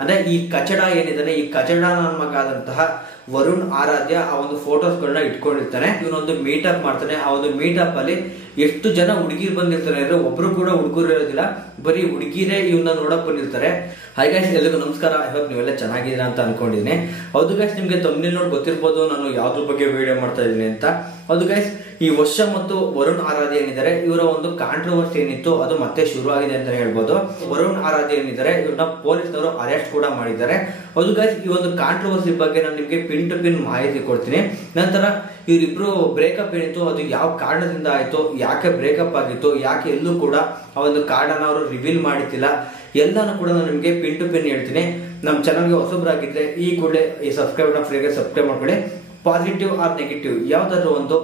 ಅಂದ್ರೆ ಈ ಕಚಡ ಏನಿದಾನೆ, ಈ ಕಚಡ ನನ್ನ ಮಗ ಆದಂತಹ ವರುಣ್ ಆರಾಧ್ಯ ಆ ಒಂದು ಫೋಟೋಸ್ಗಳನ್ನ ಇಟ್ಕೊಂಡಿರ್ತಾನೆ. ಇವನೊಂದು ಮೀಟಪ್ ಮಾಡ್ತಾನೆ. ಆ ಒಂದು ಮೀಟಪ್ ಅಲ್ಲಿ ಎಷ್ಟು ಜನ ಹುಡುಗಿರು ಬಂದಿರ್ತಾರೆ ಅಂದ್ರೆ ಒಬ್ರು ಕೂಡ ಹುಡುಗರು ಇರೋದಿಲ್ಲ, ಬರೀ ಹುಡುಗಿರೇ ಇವನ್ನ ನೋಡಕ್ ಬಂದಿರ್ತಾರೆ. ಹಾಯ್ ಗೈಸ್, ಎಲ್ಲರಿಗೂ ನಮಸ್ಕಾರ. ಇವಾಗ ನೀವೆಲ್ಲ ಚೆನ್ನಾಗಿದ್ದೀರಾ ಅಂತ ಅನ್ಕೊಂಡಿದ್ದೀನಿ. ಹೌದು ಗೈಸ್, ನಿಮ್ಗೆ ತಮ್ಮನೇಲಿ ನೋಡಿ ಗೊತ್ತಿರ್ಬೋದು ನಾನು ಯಾವ್ದ್ರ ಬಗ್ಗೆ ವಿಡಿಯೋ ಮಾಡ್ತಾ ಇದ್ದೀನಿ ಅಂತ. ಹೌದು ಗೈಸ್, ಈ ವರ್ಷ ಮತ್ತು ವರುಣ್ ಆರಾಧ್ಯ ಏನಿದ್ದಾರೆ ಇವರ ಒಂದು ಕಾಂಟ್ರವರ್ಸಿ ಏನಿತ್ತು ಅದು ಮತ್ತೆ ಶುರು ಆಗಿದೆ ಅಂತ ಹೇಳ್ಬೋದು. ವರುಣ್ ಆರಾಧ್ಯ ಏನಿದ್ದಾರೆ ಇವ್ರನ್ನ ಪೊಲೀಸ್ನವರು ಅರೆಸ್ಟ್ ಕೂಡ ಮಾಡಿದ್ದಾರೆ. ಹೌದು ಗೈಸ್, ಈ ಒಂದು ಕಾಂಟ್ರವರ್ಸಿ ಬಗ್ಗೆ ನಾನು ನಿಮ್ಗೆ ಪಿನ್ ಟು ಪಿನ್ ಮಾಹಿತಿ ಕೊಡ್ತೀನಿ. ನಂತರ ಇವರಿಬ್ರು ಬ್ರೇಕಪ್ ಏನಿತ್ತು ಅದು ಯಾವ ಕಾರಣದಿಂದ ಆಯ್ತು, ಯಾಕೆ ಬ್ರೇಕಪ್ ಆಗಿತ್ತು, ಯಾಕೆ ಎಲ್ಲೂ ಕೂಡ ಆ ಒಂದು ಕಾರಣನ ಅವರು ರಿವೀಲ್ ಮಾಡಿದ್ದಿಲ್ಲ, ಎಲ್ಲಾನು ಕೂಡ ನಾನು ನಿಮ್ಗೆ ಪಿನ್ ಟು ಪಿನ್ ಹೇಳ್ತೀನಿ. ನಮ್ಮ ಚಾನಲ್ಗೆ ಹೊಸಬ್ರಾಗಿದ್ರೆ ಈ ಕೂಡಲೇ ಈ ಫ್ರೀಗೆ ಸಬ್ಸ್ಕ್ರೈಬ್ ಮಾಡ್ಕೊಳ್ಳಿ. ಪಾಸಿಟಿವ್ ಆರ್ ನೆಗೆಟಿವ್ ಯಾವ್ದಾದ್ರು ಒಂದು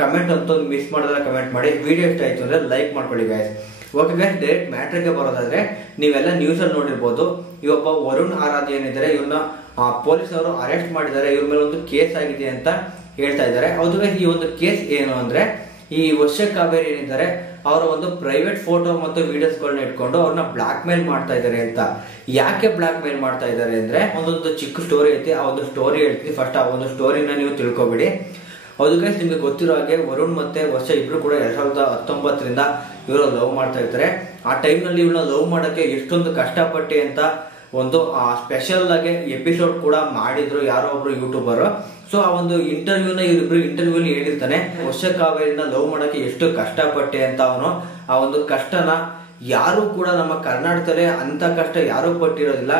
ಕಮೆಂಟ್ ಅಂತೂ ಮಿಸ್ ಮಾಡಿದ್ರೆ ಕಮೆಂಟ್ ಮಾಡಿ. ವಿಡಿಯೋ ಇಷ್ಟ ಆಯ್ತು ಅಂದ್ರೆ ಲೈಕ್ ಮಾಡ್ಕೊಳ್ಳಿ ಗೈಸ್. ಓಕೆ ಗೈಸ್, ಡೈರೆಕ್ಟ್ ಮ್ಯಾಟ್ರಿಗೆ ಬರೋದಾದ್ರೆ ನೀವೆಲ್ಲ ನ್ಯೂಸ್ ಅಲ್ಲಿ ನೋಡಿರ್ಬೋದು. ಇವೊಬ್ಬ ವರುಣ್ ಆರಾಧ್ಯ ಏನಿದ್ದಾರೆ ಇವ್ರನ್ನ ಪೊಲೀಸರು ಅರೆಸ್ಟ್ ಮಾಡಿದ್ದಾರೆ. ಇವ್ರ ಮೇಲೆ ಒಂದು ಕೇಸ್ ಆಗಿದೆ ಅಂತ ಹೇಳ್ತಾ ಇದ್ದಾರೆ. ಹೌದು ಗೈಸ್, ಈ ಒಂದು ಕೇಸ್ ಏನು ಅಂದ್ರೆ ಈ ವರ್ಷ ಕಾವೇರಿ ಏನಿದ್ದಾರೆ ಅವರ ಒಂದು ಪ್ರೈವೇಟ್ ಫೋಟೋ ಮತ್ತು ವಿಡಿಯೋಸ್ ಗಳನ್ನ ಇಟ್ಕೊಂಡು ಅವ್ರನ್ನ ಬ್ಲಾಕ್ ಮೇಲ್ ಮಾಡ್ತಾ ಇದ್ದಾರೆ ಅಂತ. ಯಾಕೆ ಬ್ಲಾಕ್ ಮೇಲ್ ಮಾಡ್ತಾ ಇದ್ದಾರೆ ಅಂದ್ರೆ ಒಂದೊಂದು ಚಿಕ್ಕ ಸ್ಟೋರಿ ಐತಿ, ಆ ಒಂದು ಸ್ಟೋರಿ ಹೇಳ್ತೀನಿ. ಫಸ್ಟ್ ಆ ಒಂದು ಸ್ಟೋರಿನ ನೀವು ತಿಳ್ಕೊಬಿಡಿ. ಹೌದು ಗೈಸ್, ನಿಮ್ಗೆ ಗೊತ್ತಿರೋ ಹಾಗೆ ವರುಣ್ ಮತ್ತೆ ವರ್ಷ ಇಬ್ರು ಕೂಡ 2019ರಿಂದ ಇವರು ಲವ್ ಮಾಡ್ತಾ ಇರ್ತಾರೆ. ಆ ಟೈಮ್ ನಲ್ಲಿ ಇವ್ರನ್ನ ಲವ್ ಮಾಡಕ್ಕೆ ಎಷ್ಟೊಂದು ಕಷ್ಟಪಟ್ಟೆ ಅಂತ ಒಂದು ಸ್ಪೆಷಲ್ ಆಗಿ ಎಪಿಸೋಡ್ ಕೂಡ ಮಾಡಿದ್ರು ಯಾರೋ ಒಬ್ರು ಯೂಟ್ಯೂಬರ್. ಸೊ ಆ ಒಂದು ಇಂಟರ್ವ್ಯೂನ ಇವರಿಬ್ರು ಇಂಟರ್ವ್ಯೂ ಹೇಳಿರ್ತಾನೆ, ವರ್ಷ ಕಾವೇರಿನ ಲವ್ ಮಾಡಕ್ಕೆ ಎಷ್ಟು ಕಷ್ಟಪಟ್ಟೆ ಅಂತ. ಅವನು ಆ ಒಂದು ಕಷ್ಟನ ಯಾರು ಕೂಡ ನಮ್ಮ ಕರ್ನಾಟಕದಲ್ಲೇ ಅಂತ ಕಷ್ಟ ಯಾರು ಪಟ್ಟಿರೋದಿಲ್ಲ.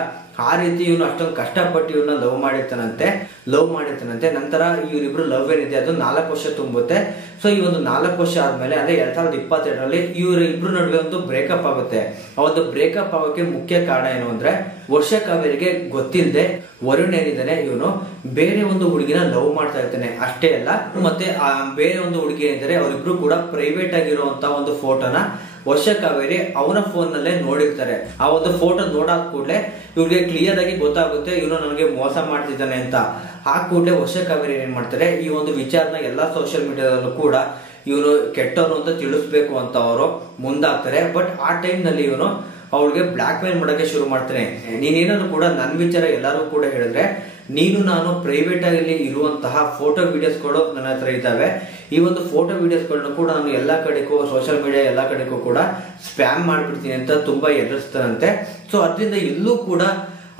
ಆ ರೀತಿ ಇವನು ಅಷ್ಟೊಂದು ಕಷ್ಟಪಟ್ಟು ಇವನ್ನ ಲವ್ ಮಾಡಿರ್ತಾನಂತೆ. ನಂತರ ಇವರಿಬ್ರು ಲವ್ ಏನಿದೆ ಅದು 4 ವರ್ಷ ತುಂಬುತ್ತೆ. ಸೊ ಈ ಒಂದು 4 ವರ್ಷ ಆದ್ಮೇಲೆ ಅಂದ್ರೆ 2022ರಲ್ಲಿ ಇವರಿಬ್ರು ನಡುವೆ ಒಂದು ಬ್ರೇಕಪ್ ಆಗುತ್ತೆ. ಆ ಒಂದು ಬ್ರೇಕಪ್ ಆಗೋಕೆ ಮುಖ್ಯ ಕಾರಣ ಏನು ಅಂದ್ರೆ ವರ್ಷ ಕಾವೇರಿಗೆ ಗೊತ್ತಿಲ್ಲದೆ ವರುಣ್ ಏನಿದ್ದಾನೆ ಇವನು ಬೇರೆ ಒಂದು ಹುಡುಗಿನ ಲವ್ ಮಾಡ್ತಾ ಇರ್ತಾನೆ. ಅಷ್ಟೇ ಅಲ್ಲ, ಮತ್ತೆ ಆ ಬೇರೆ ಒಂದು ಹುಡುಗಿ ಏನಿದ್ದಾರೆ ಅವರಿಬ್ರು ಕೂಡ ಪ್ರೈವೇಟ್ ಆಗಿರುವಂತ ಒಂದು ಫೋಟೋನ ವರ್ಷ ಕಾವೇರಿ ಅವನ ಫೋನ್ ನಲ್ಲೇ ನೋಡಿರ್ತಾರೆ. ಆ ಒಂದು ಫೋಟೋ ನೋಡಾದ ಕೂಡಲೇ ಇವ್ರಿಗೆ ಕ್ಲಿಯರ್ ಆಗಿ ಗೊತ್ತಾಗುತ್ತೆ ಇವನು ನನಗೆ ಮೋಸ ಮಾಡ್ತಿದ್ದಾನೆ ಅಂತ. ಆ ಕೂಡಲೇ ವರ್ಷ ಕಾವೇರಿ ಏನ್ ಮಾಡ್ತಾರೆ, ಈ ಒಂದು ವಿಚಾರನ ಎಲ್ಲಾ ಸೋಷಿಯಲ್ ಮೀಡಿಯಾದಲ್ಲೂ ಕೂಡ ಇವನು ಕೆಟ್ಟವನು ಅಂತ ತಿಳಿಸ್ಬೇಕು ಅಂತ ಅವರು ಮುಂದಾಗ್ತಾರೆ. ಬಟ್ ಆ ಟೈಮ್ ನಲ್ಲಿ ಇವನು ಅವಳಿಗೆ ಬ್ಲಾಕ್ ಮೇಲ್ ಮಾಡಕ್ಕೆ ಶುರು ಮಾಡ್ತಾನೆ. ನೀನೇನಾದ್ರು ಕೂಡ ನನ್ನ ವಿಚಾರ ಎಲ್ಲಾರು ಕೂಡ ಹೇಳಿದ್ರೆ ನೀನು ನಾನು ಪ್ರೈವೇಟ್ ಆಗಿ ಇರುವಂತಹ ಫೋಟೋ ವಿಡಿಯೋಸ್ಗಳು ನನ್ನ ಹತ್ರ ಇದ್ದಾವೆ. ಈ ಒಂದು ಫೋಟೋ ವಿಡಿಯೋಸ್ಗಳನ್ನ ಕೂಡ ನಾನು ಎಲ್ಲಾ ಕಡೆಗೂ ಸೋಷಿಯಲ್ ಮೀಡಿಯಾ ಎಲ್ಲಾ ಕಡೆಗೂ ಕೂಡ ಸ್ಪ್ಯಾಮ್ ಮಾಡ್ಬಿಡ್ತೀನಿ ಅಂತ ತುಂಬಾ ಎದುರಿಸ್ತಾನಂತೆ. ಸೊ ಅದರಿಂದ ಎಲ್ಲೂ ಕೂಡ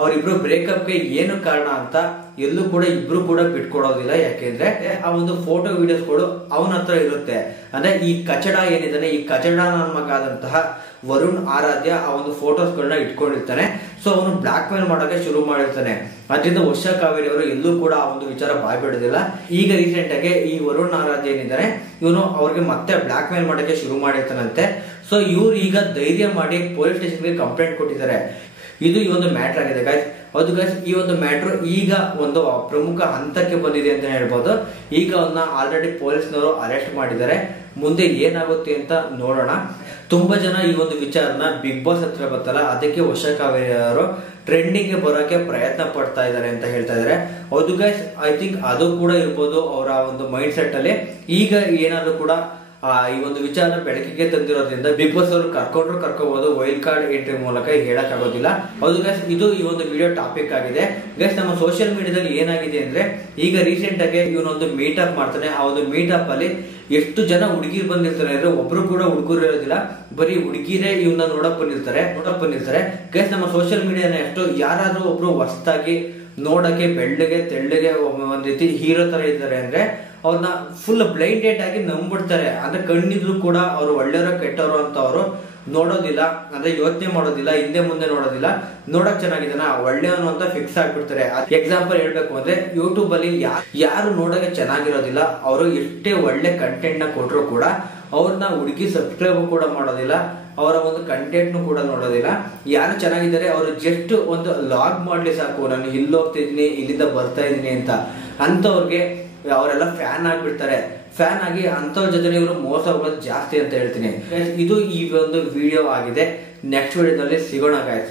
ಅವರಿಬ್ರು ಬ್ರೇಕಪ್ಗೆ ಏನು ಕಾರಣ ಅಂತ ಎಲ್ಲೂ ಕೂಡ ಇಬ್ರು ಕೂಡ ಬಿಟ್ಕೊಡೋದಿಲ್ಲ. ಯಾಕೆಂದ್ರೆ ಆ ಒಂದು ಫೋಟೋ ವಿಡಿಯೋಸ್ಗಳು ಅವನ ಹತ್ರ ಇರುತ್ತೆ. ಅಂದ್ರೆ ಈ ಕಚಡ ಏನಿದಾನೆ, ಈ ಕಚಡ ನನ್ನ ಮಗ ಆದಂತಹ ವರುಣ್ ಆರಾಧ್ಯ ಆ ಒಂದು ಫೋಟೋಸ್ಗಳನ್ನ ಇಟ್ಕೊಂಡಿರ್ತಾನೆ. ಸೊ ಅವನು ಬ್ಲಾಕ್ ಮೇಲ್ ಮಾಡಕ್ಕೆ ಶುರು ಮಾಡಿರ್ತಾನೆ. ಅದರಿಂದ ವರ್ಷ ಕಾವೇರಿ ಅವರು ಎಲ್ಲೂ ಕೂಡ ಆ ಒಂದು ವಿಚಾರ ಬಾಯ್ಬಿಡೋದಿಲ್ಲ. ಈಗ ರೀಸೆಂಟ್ ಆಗಿ ಈ ವರುಣ್ ಆರಾಧ್ಯ ಏನಿದ್ದಾರೆ ಇವನು ಅವ್ರಿಗೆ ಮತ್ತೆ ಬ್ಲಾಕ್ ಮೇಲ್ ಮಾಡಕ್ಕೆ ಶುರು ಮಾಡಿರ್ತಾನಂತೆ. ಸೊ ಇವ್ರು ಈಗ ಧೈರ್ಯ ಮಾಡಿ ಪೊಲೀಸ್ ಸ್ಟೇಷನ್ಗೆ ಕಂಪ್ಲೇಂಟ್ ಕೊಟ್ಟಿದ್ದಾರೆ. ಇದು ಈ ಒಂದು ಮ್ಯಾಟರ್ ಆಗಿದೆ ಗೈಸ್. ಹೌದು ಗೈಸ್, ಈ ಒಂದು ಮ್ಯಾಟರ್ ಈಗ ಒಂದು ಪ್ರಮುಖ ಹಂತಕ್ಕೆ ಬಂದಿದೆ ಅಂತ ಹೇಳ್ಬೋದು. ಈಗ ಅವನ್ನ ಆಲ್ರೆಡಿ ಪೊಲೀಸ್ನವರು ಅರೆಸ್ಟ್ ಮಾಡಿದ್ದಾರೆ. ಮುಂದೆ ಏನಾಗುತ್ತೆ ಅಂತ ನೋಡೋಣ. ತುಂಬಾ ಜನ ಈ ಒಂದು ವಿಚಾರನ ಬಿಗ್ ಬಾಸ್ ಹತ್ರ ಗೊತ್ತಲ್ಲ, ಅದಕ್ಕೆ ವರ್ಷ ಕಾವೇರಿ ಅವರು ಟ್ರೆಂಡಿಂಗ್ ಬರೋಕೆ ಪ್ರಯತ್ನ ಪಡ್ತಾ ಇದ್ದಾರೆ ಅಂತ ಹೇಳ್ತಾ ಇದಾರೆ. ಹೌದು ಗೈಸ್, ಐ ಥಿಂಕ್ ಅದು ಕೂಡ ಇರ್ಬೋದು ಅವರ ಒಂದು ಮೈಂಡ್ ಸೆಟ್ ಅಲ್ಲಿ. ಈಗ ಏನಾದ್ರು ಕೂಡ ಈ ಒಂದು ವಿಚಾರ ಬೆಳಕಿಗೆ ತಂದಿರೋದ್ರಿಂದ ಬಿಗ್ ಬಾಸ್ ಅವರು ಕರ್ಕೋಬಹುದು, ವೈಲ್ಡ್ ಕಾರ್ಡ್ ಎಂಟ್ರಿ ಮೂಲಕ ಹೇಳಕ್ ಆಗೋದಿಲ್ಲ. ಹೌದು ಗೈಸ್, ಇದು ಈ ಒಂದು ವಿಡಿಯೋ ಟಾಪಿಕ್ ಆಗಿದೆ ಗೈಸ್. ನಮ್ಮ ಸೋಷಿಯಲ್ ಮೀಡಿಯಾದಲ್ಲಿ ಏನಾಗಿದೆ ಅಂದ್ರೆ ಈಗ ರೀಸೆಂಟ್ ಆಗಿ ಇವನೊಂದು ಮೀಟಪ್ ಮಾಡ್ತಾನೆ. ಆ ಒಂದು ಮೀಟಪ್ ಅಲ್ಲಿ ಎಷ್ಟು ಜನ ಹುಡುಗಿರು ಬಂದಿರ್ತಾರೆ ಅಂದ್ರೆ ಒಬ್ರು ಕೂಡ ಹುಡುಗರು ಇರೋದಿಲ್ಲ, ಬರೀ ಹುಡುಗಿರೇ ಇವನ್ನ ನೋಡಕ್ ಬಂದಿರ್ತಾರೆ ಗೈಸ್. ನಮ್ಮ ಸೋಷಿಯಲ್ ಮೀಡಿಯಾನ ಎಷ್ಟು ಯಾರಾದ್ರೂ ಒಬ್ರು ಹೊಸದಾಗಿ ನೋಡಕ್ಕೆ ಬೆಳ್ಳಗೆ ತೆಳ್ಳಗೆ ಒಂದ್ ರೀತಿ ಹೀರೋ ತರ ಇದ್ದಾರೆ ಅಂದ್ರೆ ಅವ್ರನ್ನ ಫುಲ್ ಬ್ಲೈಂಡೆಡ್ ಆಗಿ ನಂಬಿಡ್ತಾರೆ. ಅಂದ್ರೆ ಕಣ್ಣಿದ್ರು ಕೂಡ ಅವ್ರು ಒಳ್ಳೆಯವರು ಕೆಟ್ಟವರು ಅಂತ ಅವರು ನೋಡೋದಿಲ್ಲ, ಅಂದ್ರೆ ಯೋಚನೆ ಮಾಡೋದಿಲ್ಲ, ಹಿಂದೆ ಮುಂದೆ ನೋಡೋದಿಲ್ಲ. ನೋಡಕ್ ಚೆನ್ನಾಗಿದ್ದಾನ ಒಳ್ಳೆಯವನು ಅಂತ ಫಿಕ್ಸ್ ಆಗ್ಬಿಡ್ತಾರೆ. ಎಕ್ಸಾಂಪಲ್ ಹೇಳ್ಬೇಕು ಅಂದ್ರೆ ಯೂಟ್ಯೂಬ್ ಅಲ್ಲಿ ಯಾರು ನೋಡಕ್ಕೆ ಚೆನ್ನಾಗಿರೋದಿಲ್ಲ ಅವರು ಎಷ್ಟೇ ಒಳ್ಳೆ ಕಂಟೆಂಟ್ ನ ಕೊಟ್ರು ಕೂಡ ಅವ್ರನ್ನ ಹುಡುಗಿ ಸಬ್ಸ್ಕ್ರೈಬ್ ಕೂಡ ಮಾಡೋದಿಲ್ಲ, ಅವರ ಒಂದು ಕಂಟೆಂಟ್ ಕೂಡ ನೋಡೋದಿಲ್ಲ. ಯಾರು ಚೆನ್ನಾಗಿದ್ದಾರೆ ಅವರು ಜಸ್ಟ್ ಒಂದು ಲಾಗ್ ಮಾಡ್ಲಿ ಸಾಕು, ನಾನು ಇಲ್ಲಿ ಹೋಗ್ತಿದೀನಿ ಇಲ್ಲಿಂದ ಬರ್ತಾ ಇದೀನಿ ಅಂತ ಅವ್ರಿಗೆ ಅವರೆಲ್ಲ ಫ್ಯಾನ್ ಆಗ್ಬಿಡ್ತಾರೆ. ಫ್ಯಾನ್ ಆಗಿ ಅಂತವ್ರ ಜೊತೆ ಇವರು ಮೋಸ ಹೋಗೋದು ಜಾಸ್ತಿ ಅಂತ ಹೇಳ್ತೀನಿ. ಇದು ಈ ಒಂದು ವಿಡಿಯೋ ಆಗಿದೆ. ನೆಕ್ಸ್ಟ್ ವಿಡಿಯೋದಲ್ಲಿ ಸಿಗೋಣ ಗೈಸ್.